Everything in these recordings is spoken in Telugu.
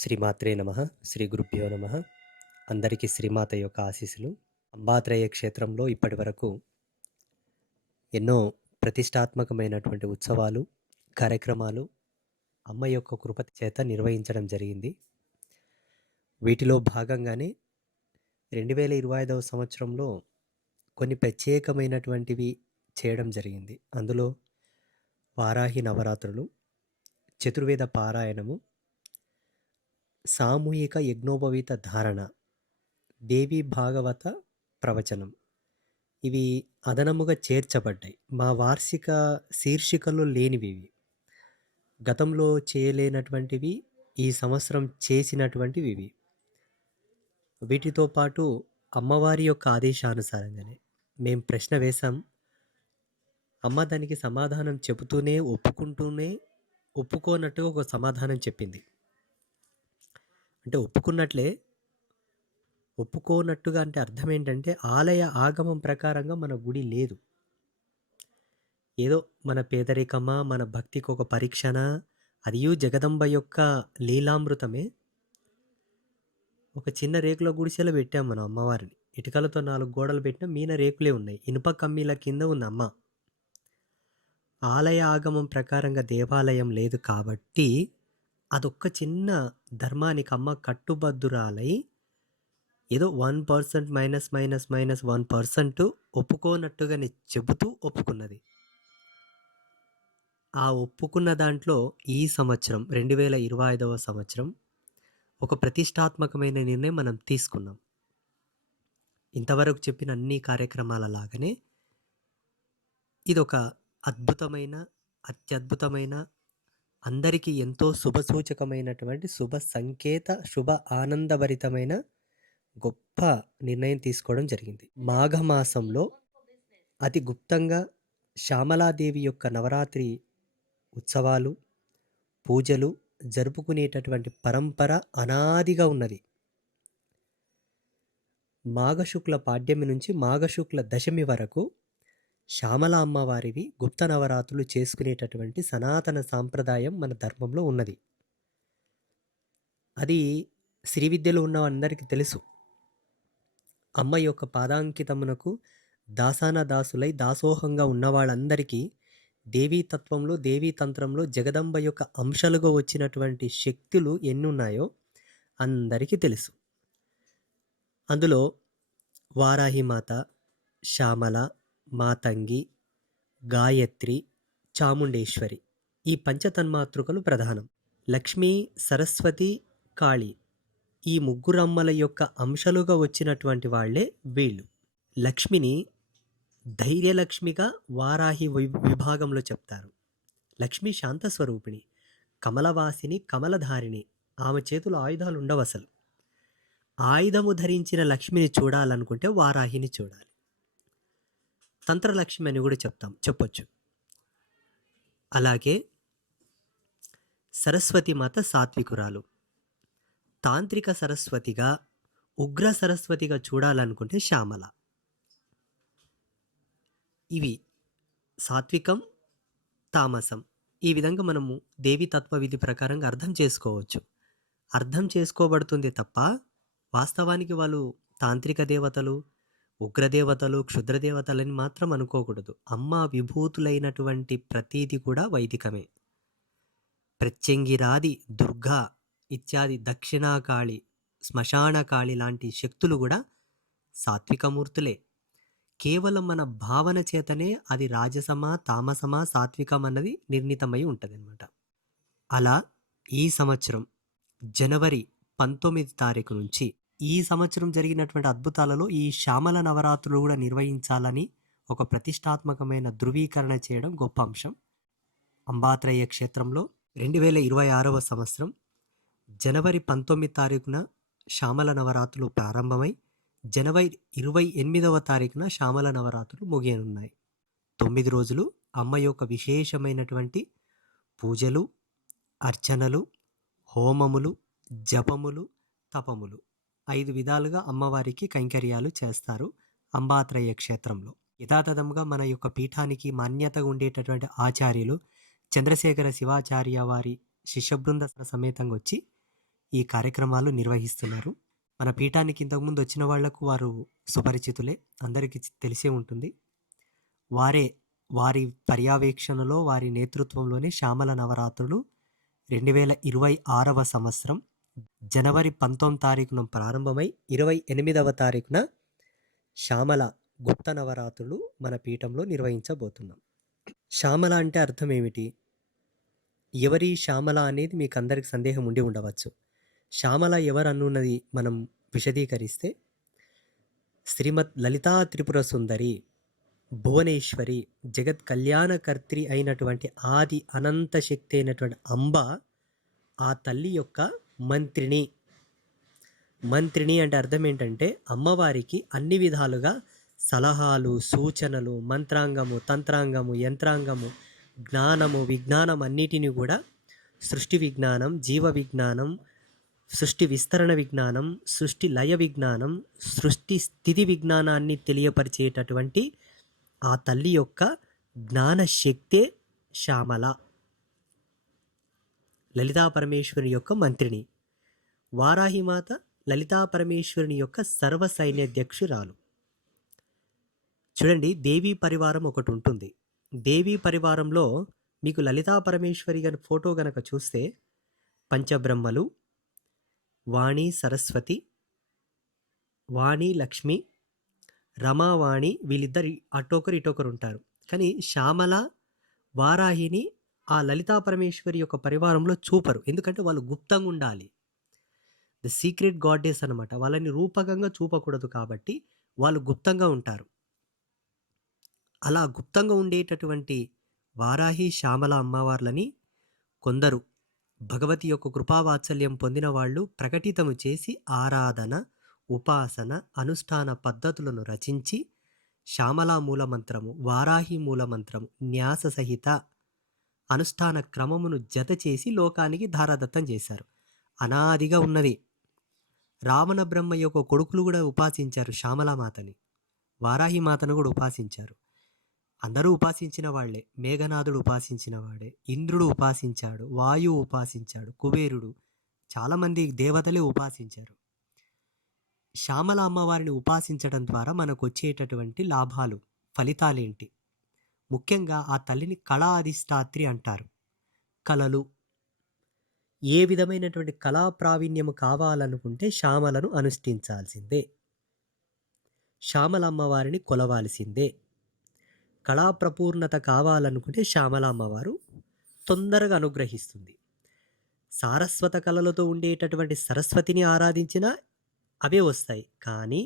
శ్రీమాత్రే నమః. శ్రీ గురుభ్యో నమః. అందరికీ శ్రీమాత యొక్క ఆశీస్సులు. అంబాత్రేయ క్షేత్రంలో ఇప్పటివరకు ఎన్నో ప్రతిష్టాత్మకమైనటువంటి ఉత్సవాలు, కార్యక్రమాలు అమ్మ యొక్క కృప చేత నిర్వహించడం జరిగింది. వీటిలో భాగంగానే 2025వ సంవత్సరంలో కొన్ని ప్రత్యేకమైనటువంటివి చేయడం జరిగింది. అందులో వారాహి నవరాత్రులు, చతుర్వేద పారాయణము, సామూహిక యజ్ఞోపవీత ధారణ, దేవి భాగవత ప్రవచనం ఇవి అదనముగా చేర్చబడ్డాయి. మా వార్షిక శీర్షికలో లేనివి ఇవి. గతంలో చేయలేనటువంటివి ఈ సంవత్సరం చేసినటువంటివి ఇవి. వీటితో పాటు అమ్మవారి యొక్క ఆదేశానుసారంగానే మేము ప్రశ్న వేశాం. అమ్మ దానికి సమాధానం చెబుతూనే ఒప్పుకోనట్టుగా ఒక సమాధానం చెప్పింది. అంటే ఒప్పుకోనట్టుగా అంటే అర్థం ఏంటంటే ఆలయ ఆగమం ప్రకారంగా మన గుడి లేదు. ఏదో మన పేదరికమా, మన భక్తికి ఒక పరీక్షణ, అదియు జగదంబ యొక్క లీలామృతమే. ఒక చిన్న రేకుల గుడిసెలో పెట్టాం మనం అమ్మవారిని. ఇటుకలతో 4 గోడలు పెట్టిన మీన రేకులే ఉన్నాయి. ఇనుప కమ్మీల కింద ఉంది అమ్మ. ఆలయ ఆగమం ప్రకారంగా దేవాలయం లేదు కాబట్టి అదొక్క చిన్న ధర్మానికి అమ్మ కట్టుబద్దురాలై ఏదో 1% -1% ఒప్పుకోనట్టుగానే చెబుతూ ఒప్పుకున్నది. ఆ ఒప్పుకున్న దాంట్లో ఈ సంవత్సరం 2025వ సంవత్సరం ఒక ప్రతిష్టాత్మకమైన నిర్ణయం మనం తీసుకున్నాం. ఇంతవరకు చెప్పిన అన్ని కార్యక్రమాల లాగానే ఇదొక అద్భుతమైన, అత్యద్భుతమైన, అందరికీ ఎంతో శుభసూచకమైనటువంటి శుభ సంకేత, శుభ ఆనందభరితమైన గొప్ప నిర్ణయం తీసుకోవడం జరిగింది. మాఘమాసంలో అతి గుప్తంగా శ్యామలాదేవి యొక్క నవరాత్రి ఉత్సవాలు, పూజలు జరుపుకునేటటువంటి పరంపర అనాదిగా ఉన్నది. మాఘశుక్ల పాడ్యమి నుంచి మాఘశుక్ల దశమి వరకు శ్యామల అమ్మవారివి గుప్త నవరాత్రులు చేసుకునేటటువంటి సనాతన సాంప్రదాయం మన ధర్మంలో ఉన్నది. అది శ్రీ విద్యలో ఉన్న అందరికీ తెలుసు. అమ్మ యొక్క పాదాంకితమునకు దాసాన దాసులై దాసోహంగా ఉన్న వాళ్ళందరికీ దేవీతత్వంలో, దేవీతంత్రంలో జగదంబ యొక్క అంశాలుగా వచ్చినటువంటి శక్తులు ఎన్నున్నాయో అందరికీ తెలుసు. అందులో వారాహిమాత, శ్యామల, మాతంగి, గాయత్రి, చాముండేశ్వరి ఈ పంచతన్మాతృకలు ప్రధానం. లక్ష్మీ, సరస్వతి, కాళి ఈ ముగ్గురమ్మల యొక్క అంశాలుగా వచ్చినటువంటి వాళ్లే వీళ్ళు. లక్ష్మిని ధైర్యలక్ష్మిగా వారాహి విభాగంలో చెప్తారు. లక్ష్మి శాంతస్వరూపిణి, కమలవాసిని, కమలధారిణి. ఆమె చేతులు ఆయుధాలు ఉండవు. అసలు ఆయుధము ధరించిన లక్ష్మిని చూడాలనుకుంటే వారాహిని చూడాలి. తంత్రలక్ష్మి అని కూడా చెప్పొచ్చు. అలాగే సరస్వతి మాత సాత్వికురాలు, తాంత్రిక సరస్వతిగా, ఉగ్ర సరస్వతిగా చూడాలనుకుంటే శ్యామల. ఇవి సాత్వికం, తామసం. ఈ విధంగా మనము దేవి తత్వ విధి ప్రకారంగా అర్థం చేసుకోవచ్చు. అర్థం చేసుకోబడుతుంది తప్ప వాస్తవానికి వాళ్ళు తాంత్రిక దేవతలు, ఉగ్రదేవతలు, క్షుద్రదేవతలని మాత్రం అనుకోకూడదు. అమ్మ విభూతులైనటువంటి ప్రతీది కూడా వైదికమే. ప్రత్యంగిరాది, దుర్గా ఇత్యాది, దక్షిణాకాళి, శ్మశానకాళి లాంటి శక్తులు కూడా సాత్వికమూర్తులే. కేవలం మన భావన చేతనే అది రాజసమా, తామసమా, సాత్వికం అన్నది నిర్ణీతమై ఉంటుంది అన్నమాట. అలా ఈ సంవత్సరం జనవరి 19 తారీఖు నుంచి ఈ సంవత్సరం జరిగినటువంటి అద్భుతాలలో ఈ శ్యామల నవరాత్రులు కూడా నిర్వహించాలని ఒక ప్రతిష్టాత్మకమైన ధృవీకరణ చేయడం గొప్ప అంశం. అంబాత్రేయ క్షేత్రంలో 2026వ సంవత్సరం జనవరి 19 తారీఖున శ్యామల నవరాత్రులు ప్రారంభమై జనవరి 28వ తారీఖున శ్యామల నవరాత్రులు ముగియనున్నాయి. 9 రోజులు అమ్మ యొక్క విశేషమైనటువంటి పూజలు, అర్చనలు, హోమములు, జపములు, తపములు 5 విధాలుగా అమ్మవారికి కైంకర్యాలు చేస్తారు అంబాత్రేయ క్షేత్రంలో. యథాతథంగా మన యొక్క పీఠానికి మాన్యతగా ఉండేటటువంటి ఆచార్యులు చంద్రశేఖర శివాచార్య వారి శిష్యబృంద సమేతంగా వచ్చి ఈ కార్యక్రమాలు నిర్వహిస్తున్నారు. మన పీఠానికి ఇంతకుముందు వచ్చిన వాళ్లకు వారు సుపరిచితులే, అందరికీ తెలిసే ఉంటుంది. వారి పర్యవేక్షణలో, వారి నేతృత్వంలోనే శ్యామల నవరాత్రులు 2026వ సంవత్సరం జనవరి 19 తారీఖున ప్రారంభమై 28వ తారీఖున శ్యామల గుప్త నవరాత్రులు మన పీఠంలో నిర్వహించబోతున్నాం. శ్యామల అంటే అర్థం ఏమిటి? ఎవరి శ్యామల అనేది మీకు అందరికి సందేహం ఉండి ఉండవచ్చు. శ్యామల ఎవరన్నున్నది మనం విశదీకరిస్తే, శ్రీమద్ లలితా త్రిపుర సుందరి, భువనేశ్వరి, జగత్ కళ్యాణకర్త్రి అయినటువంటి ఆది అనంత శక్తి అయినటువంటి అంబ ఆ తల్లి యొక్క మంత్రిని. మంత్రిని అంటే అర్థం ఏంటంటే అమ్మవారికి అన్ని విధాలుగా సలహాలు, సూచనలు, మంత్రాంగము, తంత్రాంగము, యంత్రాంగము, జ్ఞానము, విజ్ఞానం అన్నిటిని కూడా సృష్టి విజ్ఞానం, జీవ విజ్ఞానం, సృష్టి విస్తరణ విజ్ఞానం, సృష్టి లయ విజ్ఞానం, సృష్టి స్థితి విజ్ఞానాన్ని తెలియపరిచేటటువంటి ఆ తల్లి యొక్క జ్ఞాన శక్తే శ్యామల. లలితా పరమేశ్వరుని యొక్క మంత్రిని. వారాహిమాత లలితా పరమేశ్వరుని యొక్క సర్వ సైన్యాధ్యక్షురాలు. చూడండి, దేవీ పరివారం ఒకటి ఉంటుంది. దేవీ పరివారంలో మీకు లలితా పరమేశ్వరి గారి ఫోటో గనక చూస్తే పంచబ్రహ్మలు, వాణి సరస్వతి, వాణి లక్ష్మి, రమావాణి, వీళ్ళిద్దరు అటొకరు ఇటొకరు ఉంటారు. కానీ శ్యామల, వారాహిని ఆ లలితా పరమేశ్వరి యొక్క పరివారంలో చూపరు. ఎందుకంటే వాళ్ళు గుప్తంగా ఉండాలి. ద సీక్రెట్ గాడ్డెస్ అనమాట. వాళ్ళని రూపకంగా చూపకూడదు కాబట్టి వాళ్ళు గుప్తంగా ఉంటారు. అలా గుప్తంగా ఉండేటటువంటి వారాహి, శ్యామల అమ్మవార్లని కొందరు భగవతి యొక్క కృపావాత్సల్యం పొందిన వాళ్ళు ప్రకటితము చేసి ఆరాధన, ఉపాసన, అనుష్ఠాన పద్ధతులను రచించి శ్యామలా మూలమంత్రము, వారాహి మూలమంత్రము, న్యాస సహిత అనుష్ఠాన క్రమమును జత చేసి లోకానికి ధారాదత్తం చేశారు. అనాదిగా ఉన్నది. రావణ బ్రహ్మ యొక్క కొడుకులు కూడా ఉపాసించారు శ్యామలామాతని, వారాహి మాతను కూడా ఉపాసించారు. అందరూ ఉపాసించిన వాళ్లే. మేఘనాథుడు ఉపాసించిన వాడే, ఇంద్రుడు ఉపాసించాడు, వాయువు ఉపాసించాడు, కుబేరుడు, చాలామంది దేవతలే ఉపాసించారు. శ్యామల అమ్మవారిని ఉపాసించడం ద్వారా మనకు వచ్చేటటువంటి లాభాలు, ఫలితాలేంటి? ముఖ్యంగా ఆ తల్లిని కళా అధిష్టాత్రి అంటారు. కళలు, ఏ విధమైనటువంటి కళా ప్రావీణ్యము కావాలనుకుంటే శ్యామలను అనుష్ఠించాల్సిందే, శ్యామల అమ్మవారిని కొలవాల్సిందే. కళాప్రపూర్ణత కావాలనుకుంటే శ్యామల అమ్మవారు తొందరగా అనుగ్రహిస్తుంది. సారస్వత కళలతో ఉండేటటువంటి సరస్వతిని ఆరాధించినా అవే వస్తాయి. కానీ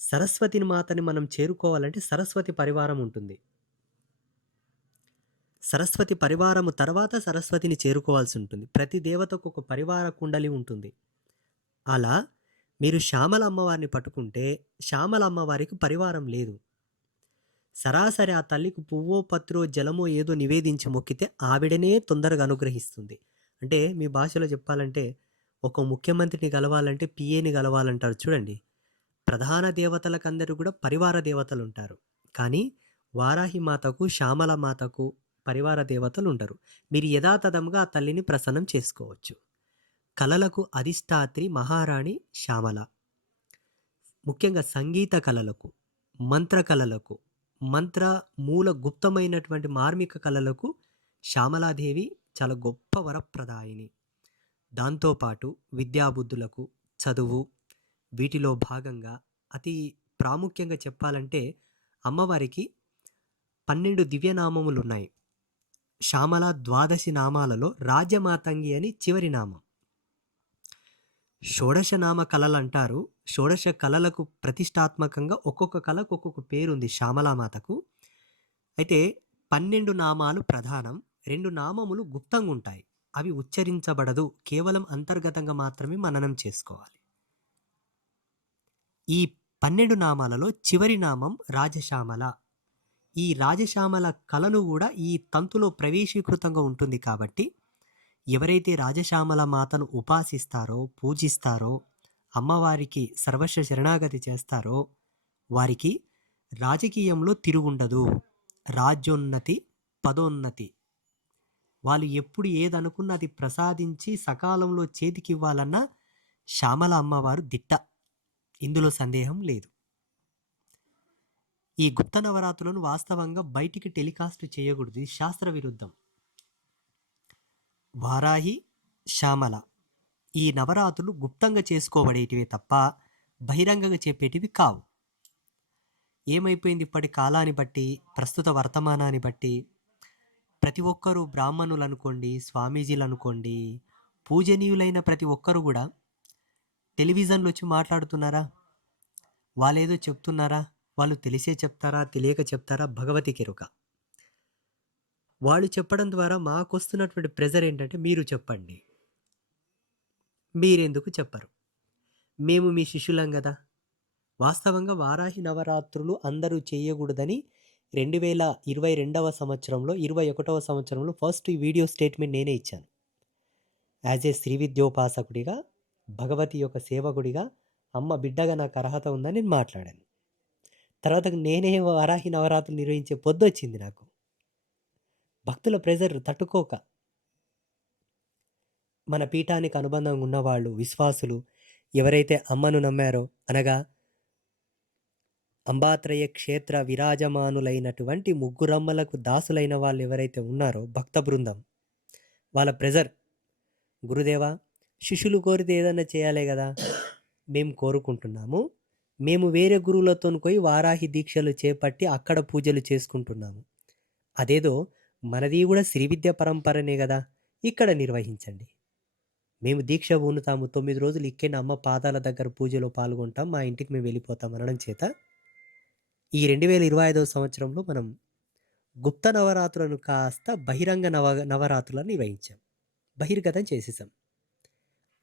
సరస్వతిని మాతని మనం చేరుకోవాలంటే సరస్వతి పరివారం ఉంటుంది. సరస్వతి పరివారము తర్వాత సరస్వతిని చేరుకోవాల్సి ఉంటుంది. ప్రతి దేవతకు ఒక పరివార కుండలి ఉంటుంది. అలా మీరు శ్యామల అమ్మవారిని పట్టుకుంటే శ్యామల అమ్మవారికి పరివారం లేదు. సరాసరి ఆ తల్లికి పువ్వో, పత్రో, జలమో ఏదో నివేదించి మొక్కితే ఆవిడనే తొందరగా అనుగ్రహిస్తుంది. అంటే మీ భాషలో చెప్పాలంటే ఒక ముఖ్యమంత్రిని కలవాలంటే పిఏని కలవాలంటారు చూడండి. ప్రధాన దేవతలకందరూ కూడా పరివార దేవతలు ఉంటారు. కానీ వారాహి మాతకు, శ్యామల మాతకు పరివార దేవతలు ఉండరు. మీరు యథాతథంగా ఆ తల్లిని ప్రసన్నం చేసుకోవచ్చు. కళలకు అధిష్టాత్రి మహారాణి శ్యామల. ముఖ్యంగా సంగీత కళలకు, మంత్ర కళలకు, మంత్ర మూల గుప్తమైనటువంటి మార్మిక కళలకు శ్యామలాదేవి చాలా గొప్ప వరప్రదాయిని. దాంతోపాటు విద్యాబుద్ధులకు, చదువు, వీటిలో భాగంగా అతి ప్రాముఖ్యంగా చెప్పాలంటే అమ్మవారికి 12 దివ్యనామములు ఉన్నాయి. శ్యామల ద్వాదశి నామాలలో రాజ్యమాతంగి అని చివరి నామం. షోడశ నామ కళలు అంటారు. షోడశ కళలకు ప్రతిష్టాత్మకంగా ఒక్కొక్క కళకు ఒక్కొక్క పేరుంది శ్యామలామాతకు. అయితే 12 నామాలు ప్రధానం, 2 నామములు గుప్తంగా ఉంటాయి. అవి ఉచ్చరించబడదు, కేవలం అంతర్గతంగా మాత్రమే మననం చేసుకోవాలి. ఈ 12 నామాలలో చివరి నామం రాజశ్యామల. ఈ రాజశ్యామల కళను కూడా ఈ తంతులో ప్రవేశీకృతంగా ఉంటుంది. కాబట్టి ఎవరైతే రాజశ్యామల మాతను ఉపాసిస్తారో, పూజిస్తారో, అమ్మవారికి సర్వస్వ శరణాగతి చేస్తారో వారికి రాజకీయంలో తిరుగుండదు. రాజ్యోన్నతి, పదోన్నతి వాళ్ళు ఎప్పుడు ఏదనుకున్నా అది ప్రసాదించి సకాలంలో చేతికివ్వాలన్న శ్యామల అమ్మవారు దిట్ట. ఇందులో సందేహం లేదు. ఈ గుప్త నవరాత్రులను వాస్తవంగా బయటికి టెలికాస్ట్ చేయకూడదు. ఇది శాస్త్ర విరుద్ధం. వారాహి, శ్యామల ఈ నవరాత్రులు గుప్తంగా చేసుకోబడేటివే తప్ప బహిరంగంగా చెప్పేటివి కావు. ఏమైపోయింది ఇప్పటి కాలాన్ని బట్టి, ప్రస్తుత వర్తమానాన్ని బట్టి ప్రతి ఒక్కరూ బ్రాహ్మణులు అనుకోండి, స్వామీజీలు అనుకోండి, పూజనీయులైన ప్రతి ఒక్కరు కూడా టెలివిజన్లో వచ్చి మాట్లాడుతున్నారా? వాళ్ళేదో చెప్తున్నారా? వాళ్ళు తెలిసే చెప్తారా, తెలియక చెప్తారా? భగవతి కెరుక. వాళ్ళు చెప్పడం ద్వారా మాకొస్తున్నటువంటి ప్రెజర్ ఏంటంటే మీరు చెప్పండి. మీరెందుకు చెప్పరు? మేము మీ శిష్యులం కదా. వాస్తవంగా వారాహి నవరాత్రులు అందరూ చేయకూడదని 2022వ సంవత్సరంలో 21వ సంవత్సరంలో ఫస్ట్ ఈ వీడియో స్టేట్మెంట్ నేనే ఇచ్చాను. యాజ్ ఏ శ్రీ విద్యోపాసకుడిగా, భగవతి యొక్క సేవకుడిగా, అమ్మ బిడ్డగా నాకు అర్హత ఉందని నేను మాట్లాడాను. తర్వాత నేనే వారాహి నవరాత్రులు నిర్వహించే పొద్దొచ్చింది నాకు. భక్తుల ప్రెజర్ తట్టుకోక మన పీఠానికి అనుబంధంగా ఉన్నవాళ్ళు, విశ్వాసులు ఎవరైతే అమ్మను నమ్మారో, అనగా అంబాత్రయ క్షేత్ర విరాజమానులైనటువంటి ముగ్గురమ్మలకు దాసులైన వాళ్ళు ఎవరైతే ఉన్నారో భక్త బృందం, వాళ్ళ ప్రెజర్, గురుదేవా శిష్యులు కోరితే ఏదన్నా చేయాలే కదా, మేము కోరుకుంటున్నాము, మేము వేరే గురువులతో పోయి వారాహి దీక్షలు చేపట్టి అక్కడ పూజలు చేసుకుంటున్నాము, అదేదో మనది కూడా శ్రీ విద్య పరంపరనే కదా, ఇక్కడ నిర్వహించండి, మేము దీక్ష పూనుతాము, 9 రోజులు ఇక్కడిని అమ్మ పాదాల దగ్గర పూజలో పాల్గొంటాం, మా ఇంటికి మేము వెళ్ళిపోతాం అనడం చేత ఈ 2025వ సంవత్సరంలో మనం గుప్త నవరాత్రులను కాస్త బహిరంగ నవరాత్రులను నిర్వహించాం, బహిర్గతం చేసేసాం.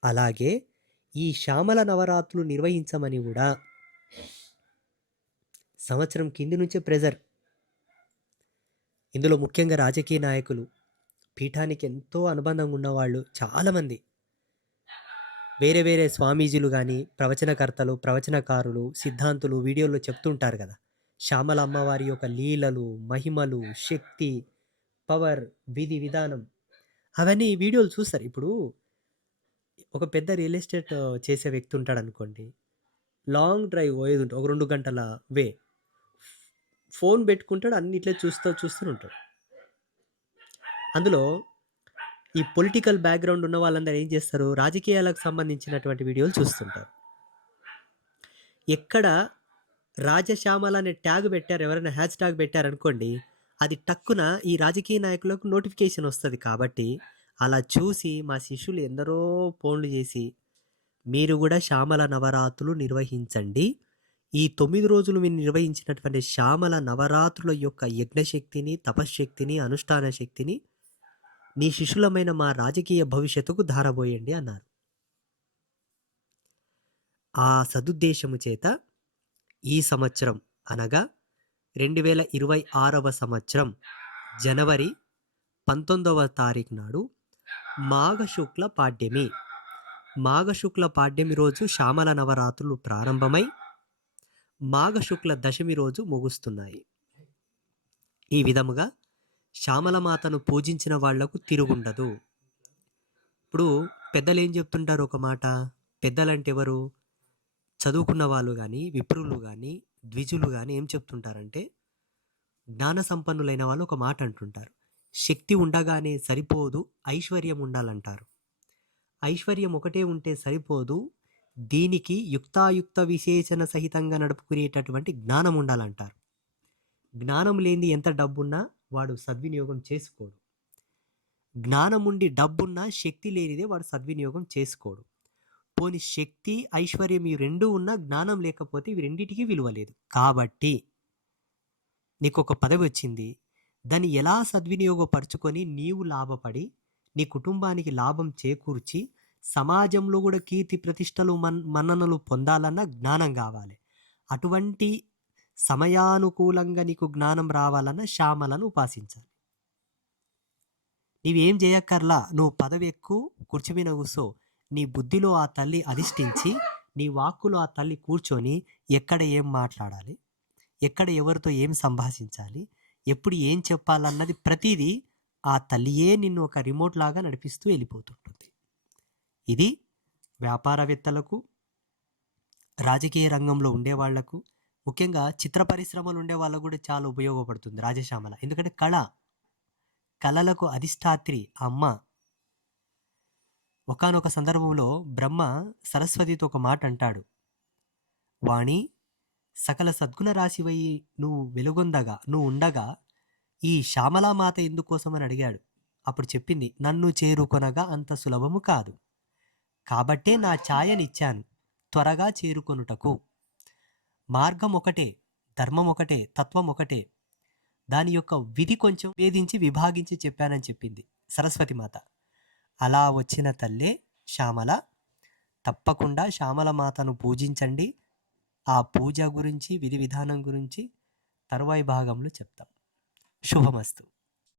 అలాగే ఈ శ్యామల నవరాత్రులు నిర్వహించమని కూడా సంవత్సరం కింది నుంచే ప్రెజర్. ఇందులో ముఖ్యంగా రాజకీయ నాయకులు, పీఠానికి ఎంతో అనుబంధంగా ఉన్నవాళ్ళు చాలామంది, వేరే వేరే స్వామీజీలు కానీ, ప్రవచనకర్తలు, ప్రవచనకారులు, సిద్ధాంతులు వీడియోలో చెప్తుంటారు కదా, శ్యామల అమ్మవారి యొక్క లీలలు, మహిమలు, శక్తి, పవర్, విధి విధానం, అవన్నీ వీడియోలు చూస్తారు. ఇప్పుడు ఒక పెద్ద రియల్ ఎస్టేట్ చేసే వ్యక్తి ఉంటాడు అనుకోండి, లాంగ్ డ్రైవ్ పోయేది ఉంటుంది, ఒక 2 గంటల వే, ఫోన్ పెట్టుకుంటాడు, అన్ని ఇట్లా చూస్తూనే ఉంటాడు. అందులో ఈ పొలిటికల్ బ్యాక్గ్రౌండ్ ఉన్న వాళ్ళందరూ ఏం చేస్తారు, రాజకీయాలకు సంబంధించినటువంటి వీడియోలు చూస్తుంటారు. ఎక్కడ రాజశ్యామల అనే ట్యాగ్ పెట్టారు, ఎవరైనా హ్యాష్ ట్యాగ్ పెట్టారనుకోండి, అది టక్కున ఈ రాజకీయ నాయకులకు నోటిఫికేషన్ వస్తుంది. కాబట్టి అలా చూసి మా శిష్యులు ఎందరో ఫోన్లు చేసి మీరు కూడా శ్యామల నవరాత్రులు నిర్వహించండి, ఈ 9 రోజులు మీరు నిర్వహించినటువంటి శ్యామల నవరాత్రుల యొక్క యజ్ఞశక్తిని, తపశ్శక్తిని, అనుష్ఠాన శక్తిని నీ శిష్యులమైన మా రాజకీయ భవిష్యత్తుకు ధారబోయండి అన్నారు. ఆ సదుద్దేశము చేత ఈ సంవత్సరం అనగా 2026వ సంవత్సరం జనవరి 19వ తారీఖు నాడు మాఘశుక్ల పాడ్యమి, మాఘశుక్ల పాడ్యమి రోజు శ్యామల నవరాత్రులు ప్రారంభమై మాఘశుక్ల దశమి రోజు ముగుస్తున్నాయి. ఈ విధముగా శ్యామలమాతను పూజించిన వాళ్లకు తిరుగుండదు. ఇప్పుడు పెద్దలు ఏం చెప్తుంటారు, ఒక మాట, పెద్దలంటే ఎవరు, చదువుకున్న వాళ్ళు కానీ, విప్రులు కానీ, ద్విజులు కానీ ఏం చెప్తుంటారంటే, జ్ఞాన సంపన్నులైన వాళ్ళు ఒక మాట అంటుంటారు, శక్తి ఉండగానే సరిపోదు, ఐశ్వర్యం ఉండాలంటారు. ఐశ్వర్యం ఒకటే ఉంటే సరిపోదు, దీనికి యుక్తాయుక్త విశేషణ సహితంగా నడుపుకునేటటువంటి జ్ఞానం ఉండాలంటారు. జ్ఞానం లేని ఎంత డబ్బున్నా వాడు సద్వినియోగం చేసుకోడు, జ్ఞానం ఉండి డబ్బున్నా శక్తి లేనిదే వాడు సద్వినియోగం చేసుకోడు. పోని శక్తి, ఐశ్వర్యం ఈ రెండు ఉన్నా జ్ఞానం లేకపోతే ఇవి రెండింటికి విలువ లేదు. కాబట్టి నీకు ఒక పదవి వచ్చింది, దాన్ని ఎలా సద్వినియోగపరుచుకొని నీవు లాభపడి నీ కుటుంబానికి లాభం చేకూర్చి సమాజంలో కూడా కీర్తి ప్రతిష్టలు మన్ననలు పొందాలన్న జ్ఞానం కావాలి. అటువంటి సమయానుకూలంగా నీకు జ్ఞానం రావాలన్న శ్యామలను ఉపాసించాలి. నీవేం చేయక్కర్లా, నువ్వు పదవి ఎక్కువ, కుర్చీ మీద కూర్చో, నీ బుద్ధిలో ఆ తల్లి అధిష్ఠించి, నీ వాక్కులో ఆ తల్లి కూర్చొని ఎక్కడ ఏం మాట్లాడాలి, ఎక్కడ ఎవరితో ఏం సంభాషించాలి, ఎప్పుడు ఏం చెప్పాలన్నది ప్రతిదీ ఆ తల్లియే నిన్ను ఒక రిమోట్ లాగా నడిపిస్తూ వెళ్ళిపోతుంటుంది. ఇది వ్యాపారవేత్తలకు, రాజకీయ రంగంలో ఉండేవాళ్లకు, ముఖ్యంగా చిత్ర పరిశ్రమలో ఉండే వాళ్ళకు కూడా చాలా ఉపయోగపడుతుంది రాజశ్యామల. ఎందుకంటే కళలకు అధిష్టాత్రి ఆ అమ్మ. ఒకానొక సందర్భంలో బ్రహ్మ సరస్వతితో ఒక మాట అంటాడు, వాణి, సకల సద్గుణ రాశివై నువ్వు ఉండగా ఈ శ్యామలామాత ఎందుకోసమని అడిగాడు. అప్పుడు చెప్పింది, నన్ను చేరుకొనగా అంత సులభము కాదు, కాబట్టే నా ఛాయనిచ్చాను త్వరగా చేరుకొనుటకు. మార్గం ఒకటే, ధర్మం ఒకటే, తత్వం ఒకటే, దాని యొక్క విధి కొంచెం విభాగించి చెప్పానని చెప్పింది సరస్వతి మాత. అలా వచ్చిన తల్లే శ్యామల. తప్పకుండా శ్యామల మాతను పూజించండి. ఆ పూజ గురించి, విధి విధానం గురించి తరువాయి భాగంలో చెప్తాం. శుభమస్తు.